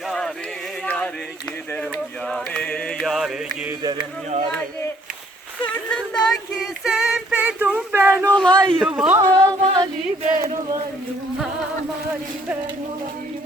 Yare yare giderim yare yare giderim yare. Sırtındaki sepetum ben olayım, hamali ben olayım, hamali ben olayım.